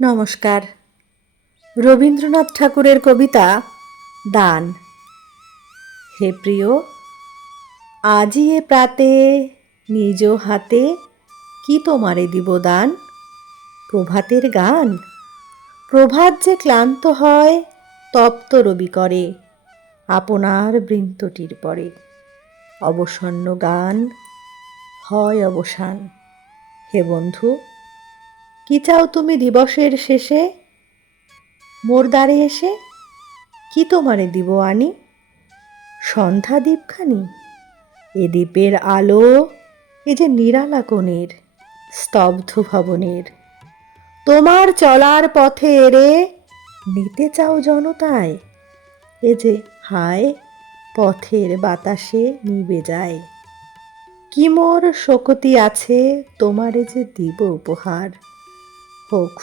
নমস্কার। রবীন্দ্রনাথ ঠাকুরের কবিতা দান। হে প্রিয়, আজি এ প্রাতে নিজ হাতে কি তোমারে দিব দান? প্রভাতের গান। প্রভাত যে ক্লান্ত হয় তপ্ত রবি করে আপনার বৃন্তটির পরে। অবসন্ন গান হয় অবসান। হে বন্ধু, কি চাও তুমি দিবসের শেষে? মোর দ্বারে এসে কি তোমারে দিব আনি? সন্ধ্যা দ্বীপখানি? এ দ্বীপের আলো এ যে নিরালা কোণের স্তব্ধ ভবনের। তোমার চলার পথে এরে নিতে চাও জনতায়? এ যে হায় পথের বাতাসে নিবে যায়। কি মোর শোকতি আছে তোমারে যে দিব উপহার? হোক